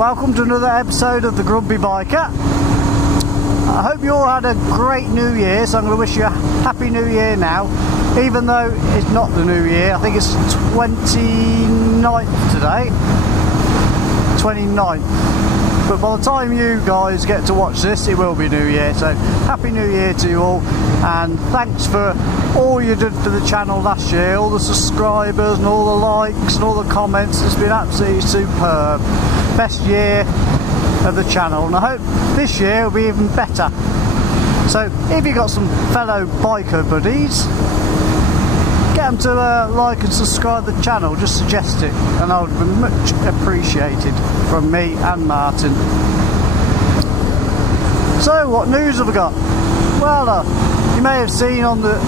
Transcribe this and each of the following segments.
Welcome to another episode of the Grumpy Biker. I hope you all had a great New Year, so I'm going to wish you a Happy New Year now, even though it's not the New Year. I think it's 29th today, 29th, but by the time you guys get to watch this, it will be New Year. So Happy New Year to you all, and thanks for all you did for the channel last year, all the subscribers and all the likes and all the comments. It's been absolutely superb. Best year of the channel, and I hope this year will be even better. So if you got some fellow biker buddies, get them to like and subscribe to the channel, just suggest it, and I would be much appreciated from me and Martin. So what news have we got? Well, you may have seen on the,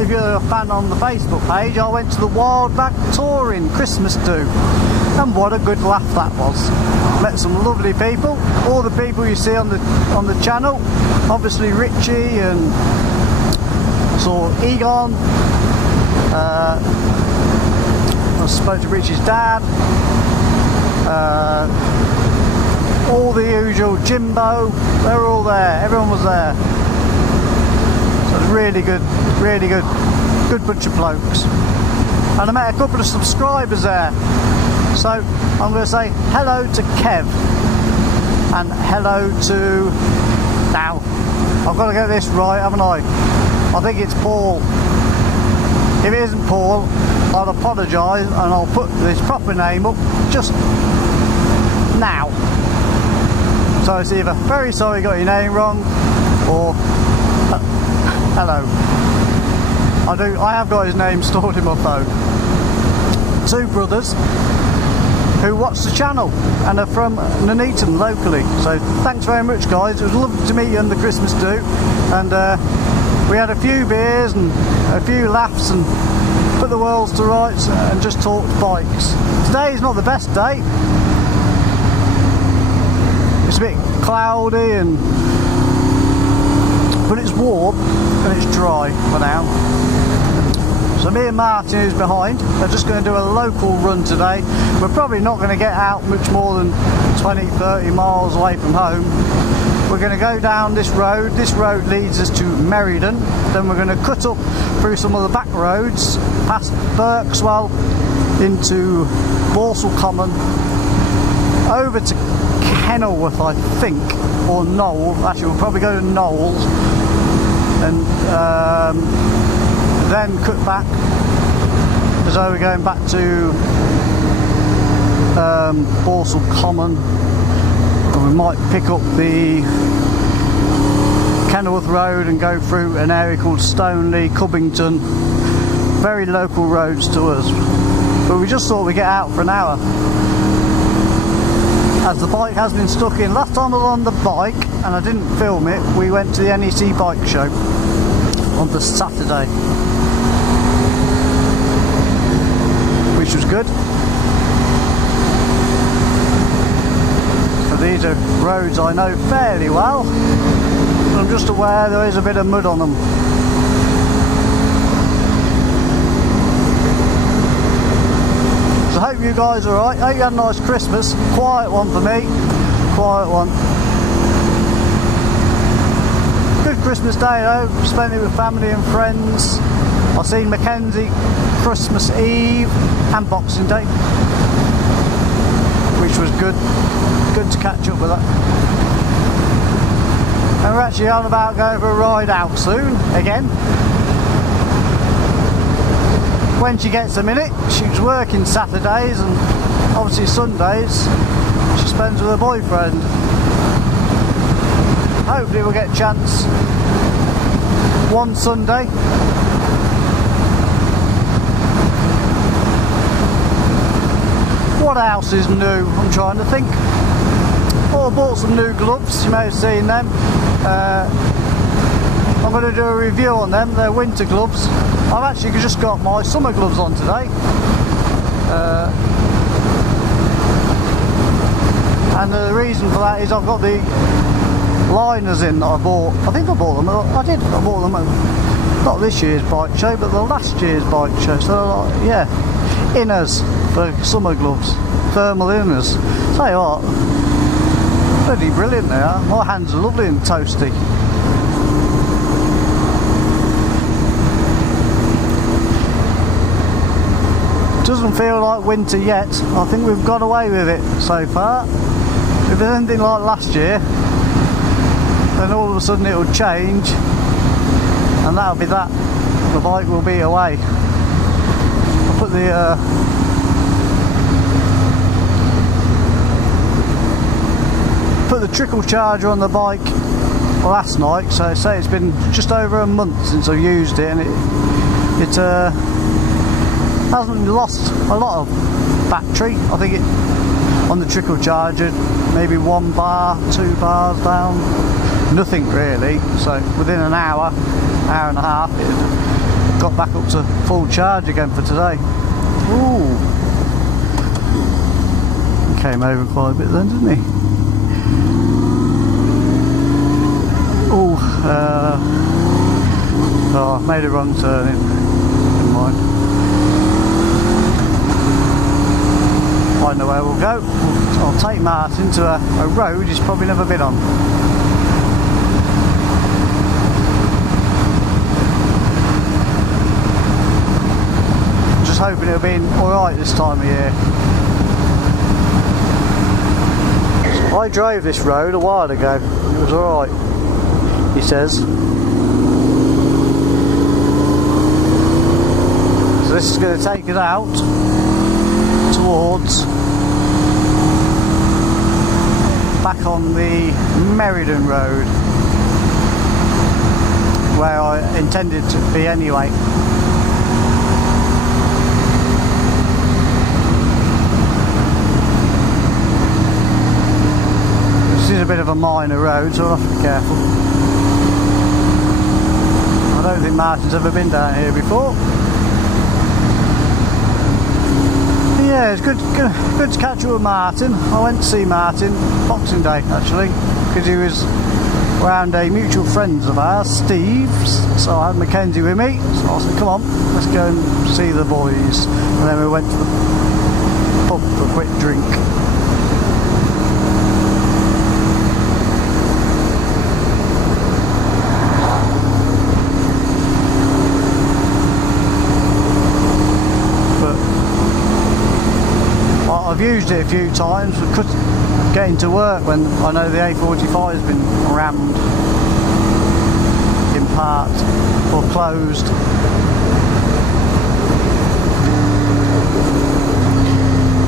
if you're a fan on the Facebook page, I went to the Wildbad Touring Christmas do, and what a good laugh that was. Met some lovely people, all the people you see on the channel, obviously Richie, and saw Egon, I spoke to Richie's dad, all the usual, Jimbo, they were all there, everyone was there. So it was really good bunch of blokes. And I met a couple of subscribers there. So I'm going to say hello to Kev and hello to, now I've got to get this right, haven't I think it's Paul. If it isn't Paul, I'll apologise and I'll put his proper name up just now. So it's either very sorry got your name wrong, or hello. I have got his name stored in my phone. Two brothers who watch the channel and are from Nuneaton locally. So thanks very much, guys. It was lovely to meet you on the Christmas do, and we had a few beers and a few laughs and put the worlds to rights and just talked bikes. Today is not the best day. It's a bit cloudy, but it's warm and it's dry for now. So me and Martin, who's behind, are just going to do a local run today. We're probably not going to get out much more than 20-30 miles away from home. We're going to go down this road. This road leads us to Meriden. Then we're going to cut up through some of the back roads, past Berkswell, into Borsal Common, over to Kenilworth, I think, or Knoll. Actually, we'll probably go to Knowles, and then cut back as though we're going back to Borsal Common, and we might pick up the Kenilworth Road and go through an area called Stoneleigh, Cubbington. Very local roads to us, but we just thought we'd get out for an hour, as the bike has been stuck in. Last time I was on the bike and I didn't film it, we went to the NEC bike show on the Saturday, which was good. So these are roads I know fairly well, but I'm just aware there is a bit of mud on them. So I hope you guys are alright. Hope you had a nice Christmas. Quiet one for me. Quiet one. Good Christmas day though. Spent it with family and friends. I seen Mackenzie Christmas Eve and Boxing Day, which was good to catch up with that. And we're actually on about going for a ride out soon again, when she gets a minute. She's working Saturdays and obviously Sundays she spends with her boyfriend. Hopefully we'll get a chance one Sunday. What else is new? I'm trying to think. Oh, I bought some new gloves, you may have seen them. I'm going to do a review on them. They're winter gloves. I've actually just got my summer gloves on today. And the reason for that is I've got the liners in that I bought. I think I bought them. I bought them at, not this year's bike show, but the last year's bike show. So, yeah, inners for summer gloves, thermal inners. Tell you what, bloody brilliant they are. My hands are lovely and toasty. Doesn't feel like winter yet. I think we've got away with it so far. If there's anything like last year, then all of a sudden it'll change, and that'll be that. The bike will be away. I'll put the trickle charger on the bike last night, so say it's been just over a month since I've used it, and it hasn't lost a lot of battery. I think it on the trickle charger maybe 1 bar, 2 bars down, nothing really. So within an hour and a half it got back up to full charge again for today. Ooh, he came over quite a bit then, didn't he? Oh, I made a wrong turn in. Never mind. I know where we'll go. I'll take Martin to a road he's probably never been on. Just hoping it'll be alright this time of year. I drove this road a while ago. It was alright, he says. So this is going to take us out towards back on the Meriden Road, where I intended to be anyway. This is a bit of a minor road, so I'll have to be careful. I don't think Martin's ever been down here before. Yeah, it's good to catch up with Martin. I went to see Martin Boxing Day actually, because he was around a mutual friend of ours, Steve's. So I had Mackenzie with me, so I said, come on, let's go and see the boys. And then we went to the pub for a quick drink. I've used it a few times, but getting to work when I know the A45 has been rammed in part or closed.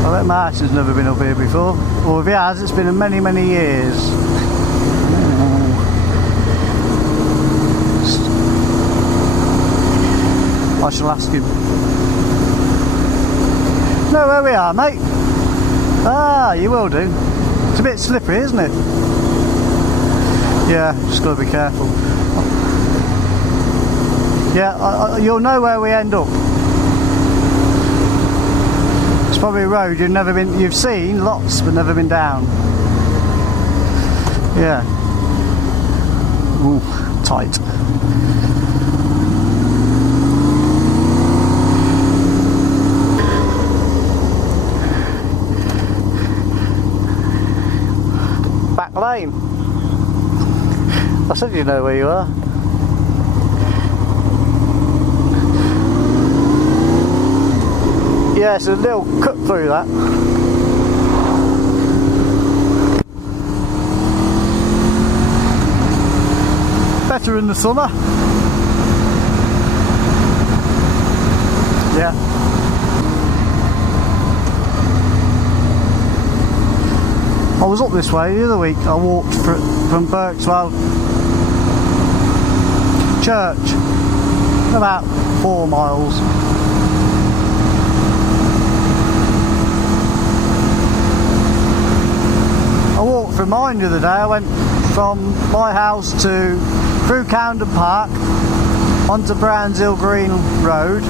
I bet Martin's never been up here before, or if he has, it's been in many, many years. I shall ask him. Know where we are, mate? Ah, you will do. It's a bit slippery, isn't it? Yeah, just got to be careful. Yeah, you'll know where we end up. It's probably a road you've seen lots, but never been down. Yeah. Ooh, tight. Lane. I said you know where you are. Yeah, it's a little cut through that. Better in the summer. Yeah. I was up this way the other week. I walked from Berkswell Church, about 4 miles. I walked from mine the other day. I went from my house through Camden Park onto Brownshill Green Road.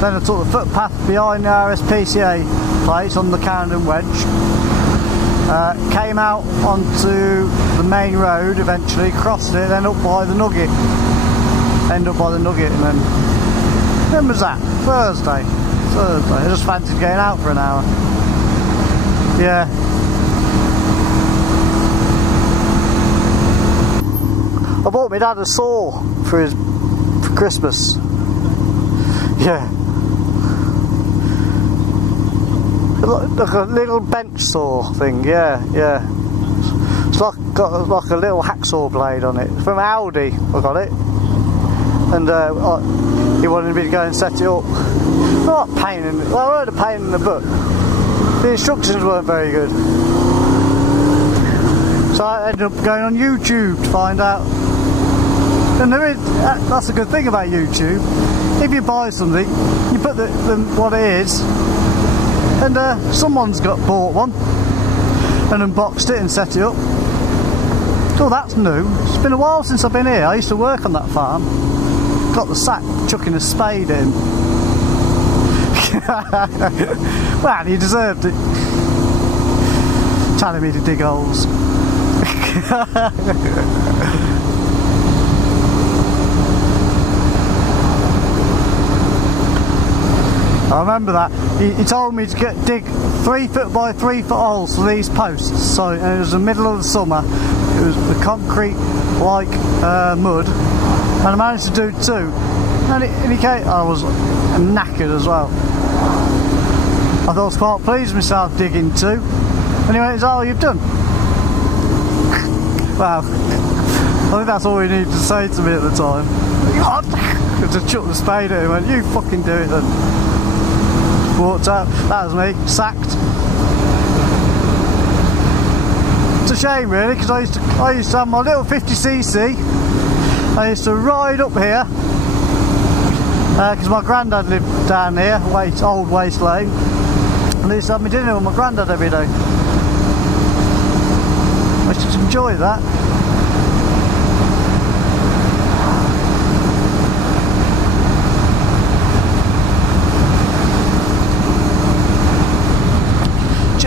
Then I took the footpath behind the RSPCA place on the Camden Wedge. Came out onto the main road eventually, crossed it, then up by the Nugget. End up by the Nugget, and then when was that? Thursday. Thursday. I just fancied getting out for an hour. Yeah. I bought my dad a saw for Christmas. Yeah. Like a little bench saw thing, yeah. It's got like a little hacksaw blade on it. From Aldi, I got it. And he wanted me to go and set it up. Not a pain in well, I heard a pain in the butt. The instructions weren't very good. So I ended up going on YouTube to find out. And there is, that's a good thing about YouTube. If you buy something, you put what it is, and someone's bought one and unboxed it and set it up. Oh, that's new. It's been a while since I've been here. I used to work on that farm. Got the sack chucking a spade in. Well, he deserved it. Telling me to dig holes. I remember that. He told me to dig 3 foot by 3 foot holes for these posts. So it was the middle of the summer. It was the concrete like mud, and I managed to do 2. And he came. I was knackered as well. I thought I was quite pleased with myself digging 2. And he went, "Is that all you've done?" Wow. I think that's all he needed to say to me at the time. I just chucked the spade at him and went, "You fucking do it then." Walked out. That was me. Sacked. It's a shame really, because I used to have my little 50cc. I used to ride up here because my granddad lived down here, Old Waste Lane, and I used to have my dinner with my granddad every day. I used to enjoy that.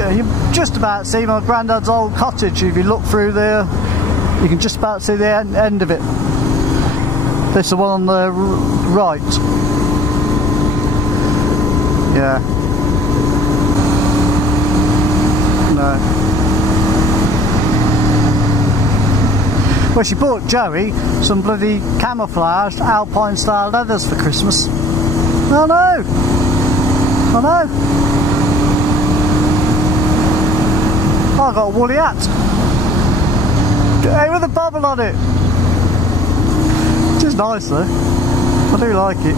You just about see my granddad's old cottage. If you look through there, you can just about see the end of it. This is the one on the right. Yeah. No. Well, she bought Joey some bloody camouflaged alpine style leathers for Christmas. I know. I got a woolly hat. Hey, with a bubble on it. Which is nice though. I do like it.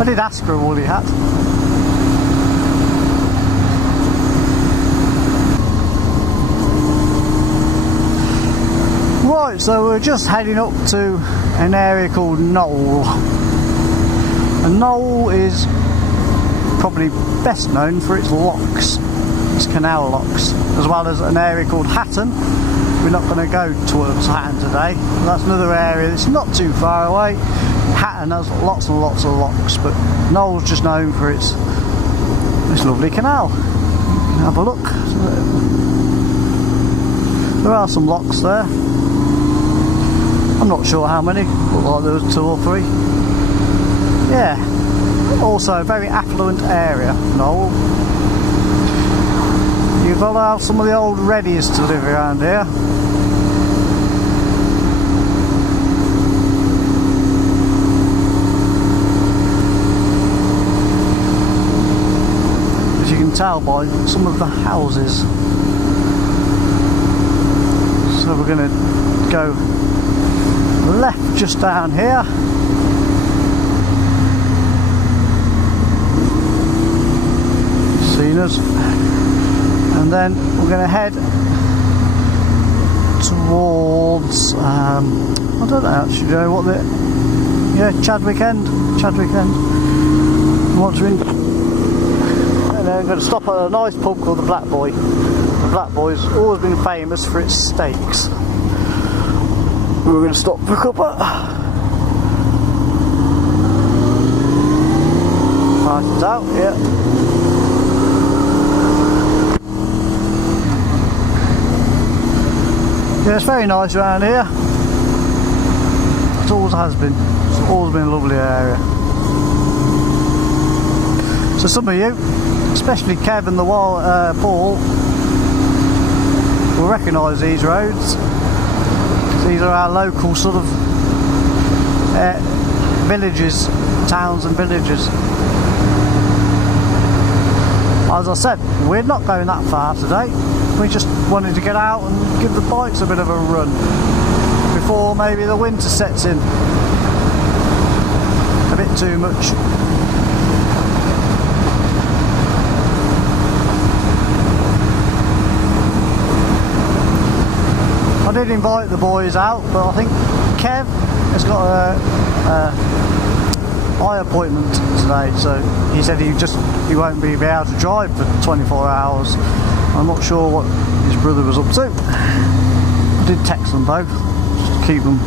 I did ask for a woolly hat. Right, so we're just heading up to an area called Knoll. And Knoll is probably best known for its locks, its canal locks, as well as an area called Hatton. We're not going to go towards Hatton today. That's another area that's not too far away. Hatton has lots and lots of locks, but Knoll's just known for its this lovely canal. Have a look. There are some locks there. I'm not sure how many, looked like there was 2 or 3. Yeah. Also a very affluent area, Knoll. You've got to have some of the old reddies to live around here. As you can tell by some of the houses. So we're going to go left just down here. Us. And then we're going to head towards I don't actually know what Chadwick End. And then I'm going to stop at a nice pub called the Black Boy. The Black Boy's always been famous for its steaks. We're going to stop for a cuppa. Nice out, yeah. Yeah, it's very nice around here. It always has been. It's always been a lovely area. So some of you, especially Kev and Paul, will recognise these roads. These are our local sort of villages, towns and villages. As I said, we're not going that far today. We just wanted to get out and give the bikes a bit of a run before maybe the winter sets in. A bit too much. I did invite the boys out, but I think Kev has got a eye appointment today, so he said he won't be able to drive for 24 hours. I'm not sure what his brother was up to. I did text them both, just to keep them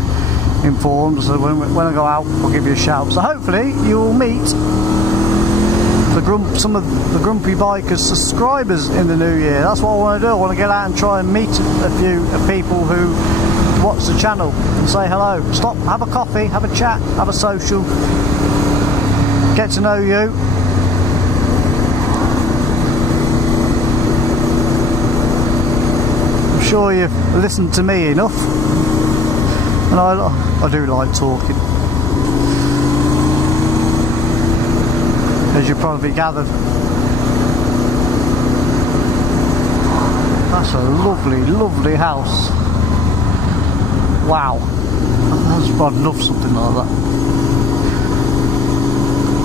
informed, so when I go out I'll give you a shout. So hopefully you will meet some of the Grumpy Bikers subscribers in the new year. That's what I want to do. I want to get out and try and meet a few people who watch the channel and say hello. Stop, have a coffee, have a chat, have a social, get to know you. I'm sure you've listened to me enough, and I do like talking, as you probably gathered. That's a lovely, lovely house. Wow, I'd love something like that.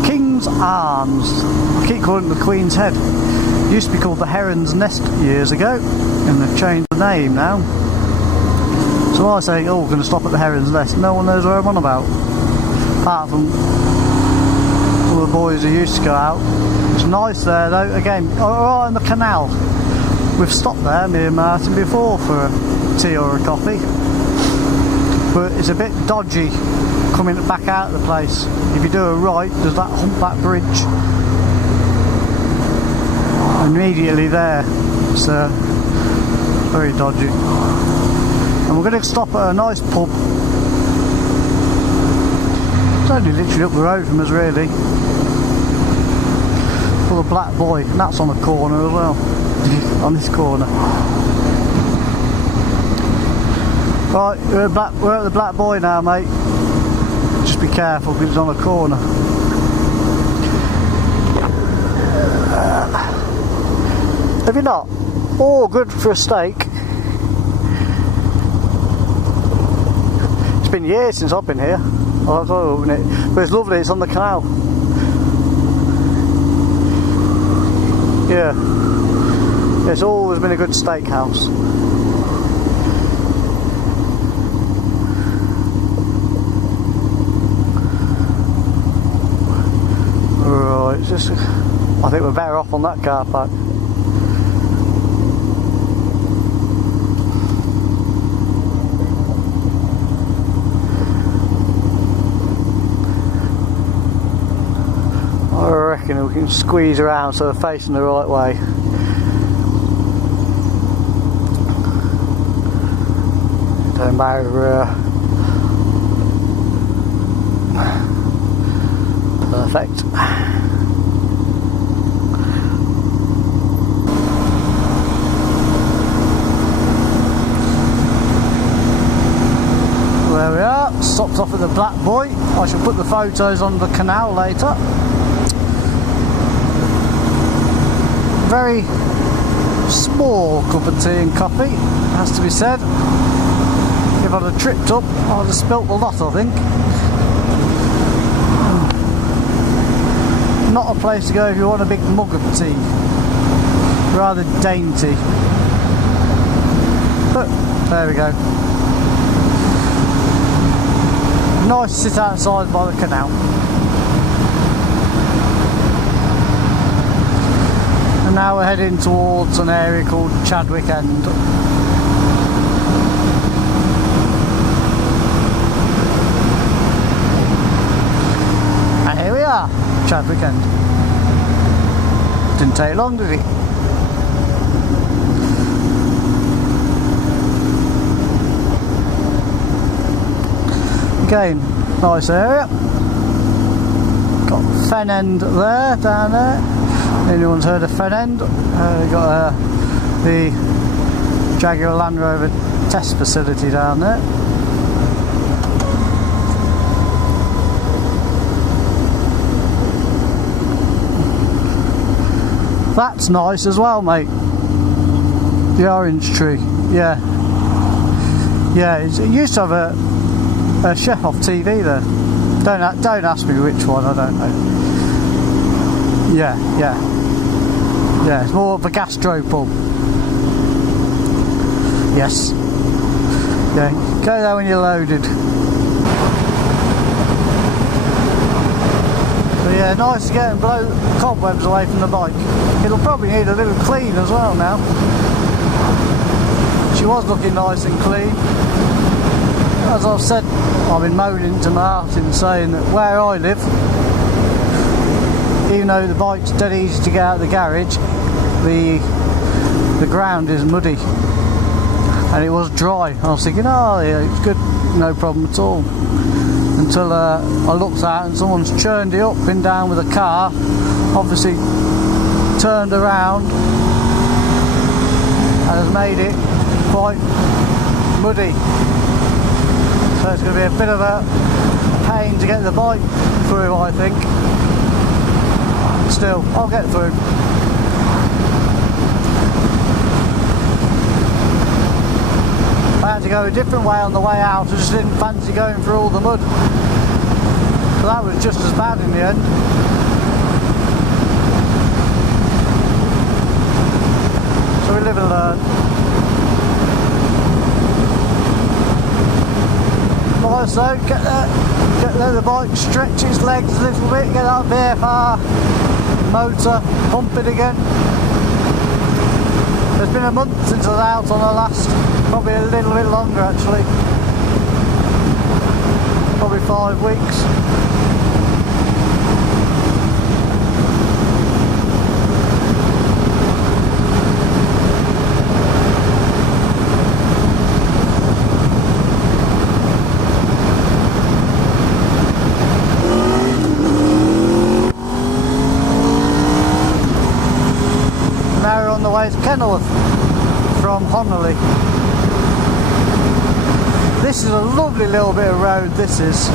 King's Arms. I keep calling it the Queen's Head. It used to be called the Heron's Nest years ago, and they've changed the name now. So when I say, oh, we're going to stop at the Heron's Nest, no one knows where I'm on about, apart from all the boys who used to go out. It's nice there though. Again, right on the canal. We've stopped there, me and Martin, before for a tea or a coffee, but it's a bit dodgy coming back out of the place. If you do a right, there's that humpback bridge immediately there. It's very dodgy. And we're going to stop at a nice pub. It's only literally up the road from us, really. For the Black Boy, and that's on the corner as well. On this corner. Right, we're at the Black Boy now, mate. Just be careful because it's on a corner. Have you not? Oh, good for a steak. It's been years since I've been here. I'll have to open it. But it's lovely, it's on the canal. Yeah. It's always been a good steakhouse. Right, it's just, I think we're better off on that car park. I reckon we can squeeze around so we're facing the right way. Don't matter. Perfect. There we are, stopped off at the Black Boy. I shall put the photos on the canal later. Very small cup of tea and coffee, has to be said. If I'd have tripped up, I'd have spilt the lot, I think. Not a place to go if you want a big mug of tea. Rather dainty. But there we go. Nice to sit outside by the canal. And now we're heading towards an area called Chadwick End. And here we are, Chadwick End. Didn't take long, did it? Again, nice area. Got Fen End there, down there. Anyone's heard of Fen End? Got the Jaguar Land Rover test facility down there. That's nice as well, mate. The orange tree, yeah. Yeah, it used to have a chef off TV there. Don't ask me which one, I don't know. Yeah, it's more of a gastropub. Yes. Yeah, go there when you're loaded. So yeah, nice to get and blow cobwebs away from the bike. It'll probably need a little clean as well now. She was looking nice and clean. As I've said, I've been moaning to Martin saying that where I live, even though the bike's dead easy to get out of the garage, the ground is muddy and it was dry. I was thinking, oh yeah, it's good, no problem at all, until I looked out and someone's churned it up and down with a car, obviously turned around and has made it quite muddy. So it's going to be a bit of a pain to get the bike through, I think. Still, I'll get through. I had to go a different way on the way out. I just didn't fancy going through all the mud. So that was just as bad in the end. So we live and learn. So get there, the bike, stretch its legs a little bit, get that VFR motor pumping again. It's been a month since I was out on the last, probably a little bit longer actually, probably 5 weeks. To Kenilworth from Honolly. This is a lovely little bit of road, this is.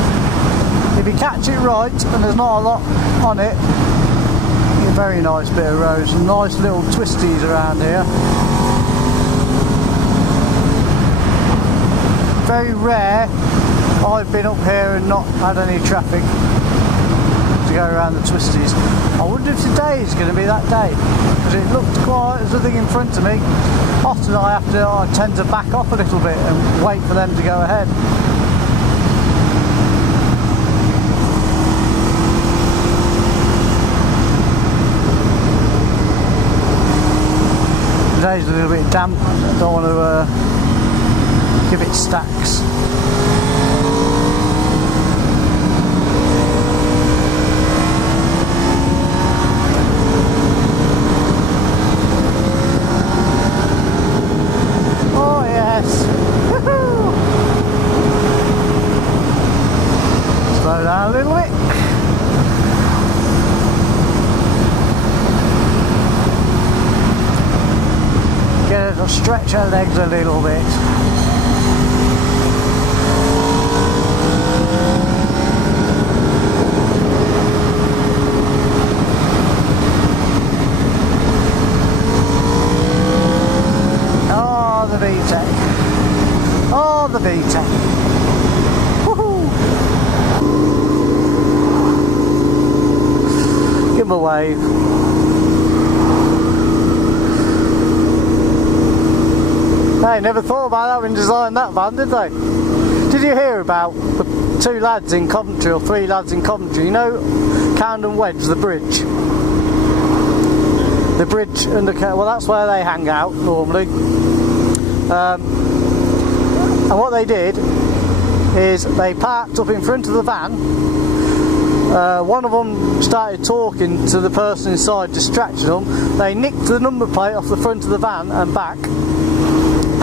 If you catch it right and there's not a lot on it, a very nice bit of road. Some nice little twisties around here. Very rare I've been up here and not had any traffic to go around the twisties. I wonder if today is going to be that day, because it looked quiet. There's nothing in front of me. Often I tend to back off a little bit and wait for them to go ahead. Today's a little bit damp. I don't want to give it stacks. Slow down a little bit. Get her to stretch her legs a little bit. Oh, the VTEC. Oh, the VTEC. Woohoo! Give him a wave. They never thought about that when designing that van, did they? Did you hear about the 2 lads in Coventry, or 3 lads in Coventry? You know Camden Wedge, the bridge? The bridge under, well, that's where they hang out normally. And what they did is they parked up in front of the van. One of them started talking to the person inside, distracting them. They nicked the number plate off the front of the van and back.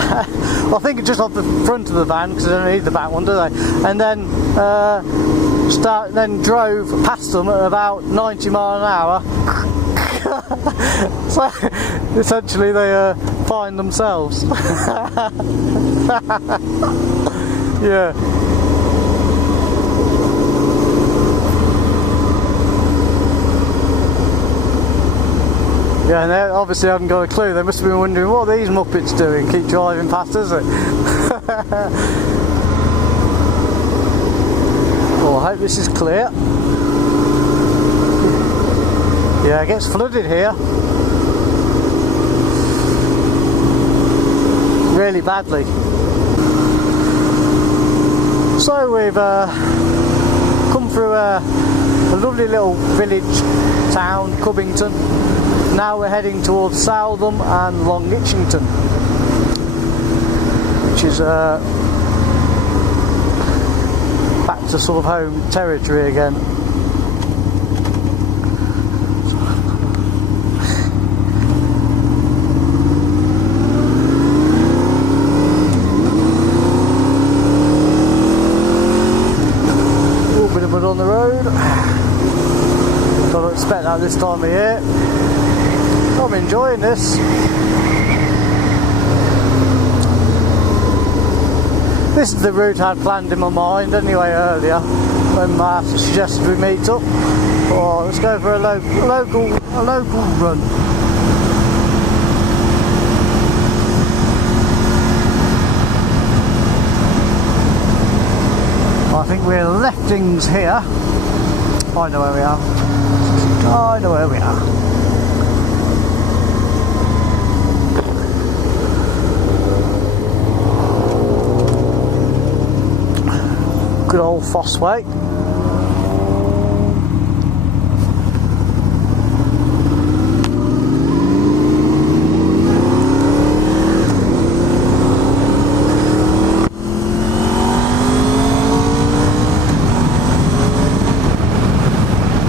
Well, I think just off the front of the van, because they don't need the back one, do they? And then then drove past them at about 90 miles an hour. So essentially they find themselves. Yeah. Yeah, and they obviously haven't got a clue. They must have been wondering what are these muppets doing, keep driving past, is it? Oh, I hope this is clear. Yeah, it gets flooded here. Really badly. So we've come through a lovely little village town, Cubbington. Now we're heading towards Southam and Long Itchington, which is back to sort of home territory again. A little bit of mud on the road. Don't expect that this time of year. I'm enjoying this. This is the route I had planned in my mind anyway earlier when Mark suggested we meet up. Oh, let's go for a local run. I think we're leftings here. I know where we are. I know where we are. Good old Fossway.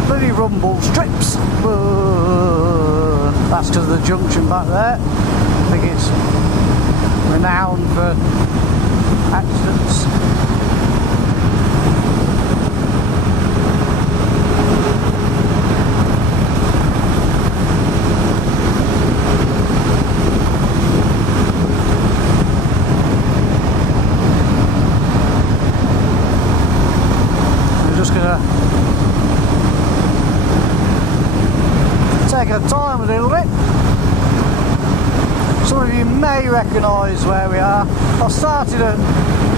Bloody rumble strips. That's because of the junction back there. I think it's renowned for accidents. Just gonna take our time a little bit. Some of you may recognise where we are. I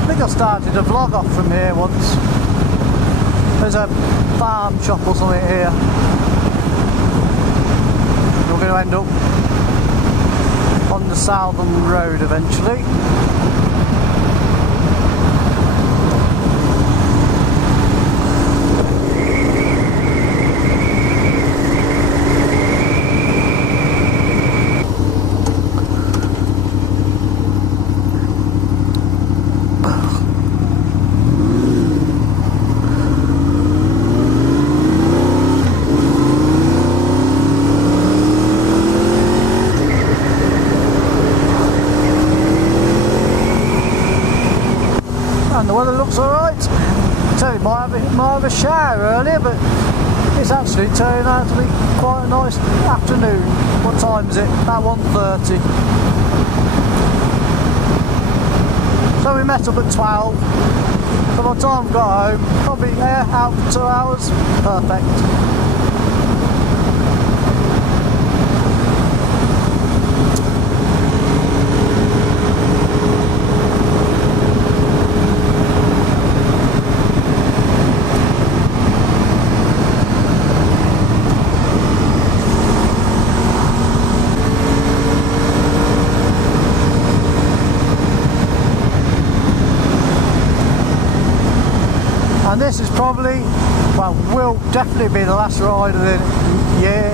think I started a vlog off from here once. There's a farm shop or something here. We're going to end up on the Southam Road eventually. And the weather looks alright. I tell you, might have a shower earlier, but it's actually turning out to be quite a nice afternoon. What time is it? About 1:30. So we met up at 12. So by the time I got home, probably out for 2 hours. Perfect. And this is probably, well, will definitely be the last ride of the year.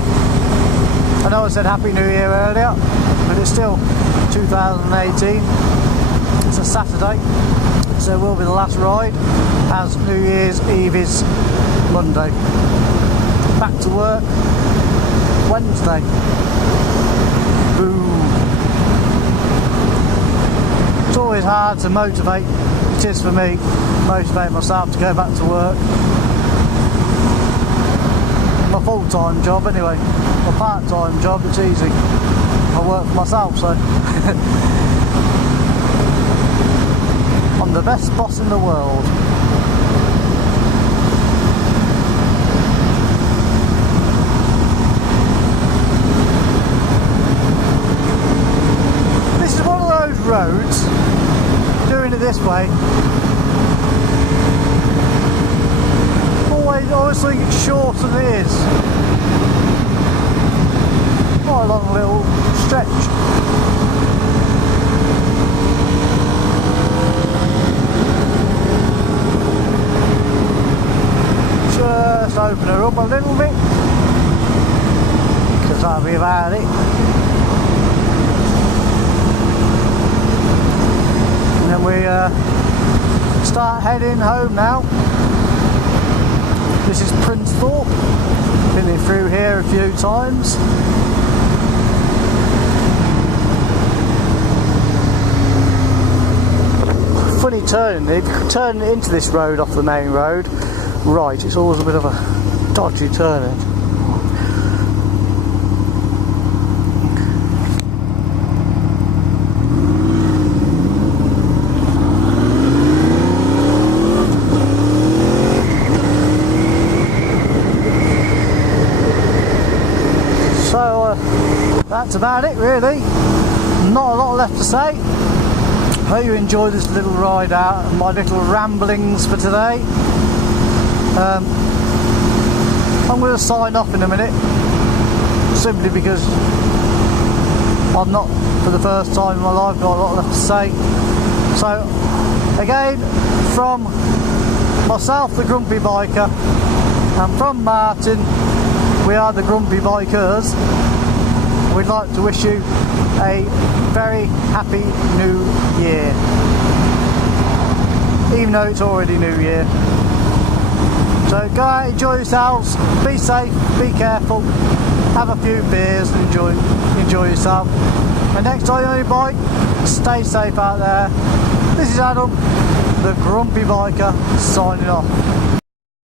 I know I said Happy New Year earlier, but it's still 2018. It's a Saturday, so it will be the last ride, as New Year's Eve is Monday. Back to work Wednesday. Boom. It's always hard to motivate. It is for me, motivate myself to go back to work. my full-time job anyway. My part-time job, it's easy. I work for myself, so I'm the best boss in the world. This is one of those roads, doing it this way, always think it's shorter than it is. Quite a long little stretch. Just open her up a little bit, because that'll be about it. And then we start heading home now. This is Princethorpe. Been through here a few times. Funny turning. If you turn into this road off the main road, right, it's always a bit of a dodgy turning. That's about it really. Not a lot left to say. Hope you enjoyed this little ride out and my little ramblings for today. I'm going to sign off in a minute, simply because I've not, for the first time in my life, got a lot left to say. So again, from myself, the Grumpy Biker, and from Martin, we are the Grumpy Bikers. We'd like to wish you a very happy new year, even though it's already New Year. So go out, enjoy yourselves, be safe, be careful, have a few beers and enjoy yourself. And next time you're on your bike, stay safe out there. This is Adam, the Grumpy Biker, signing off.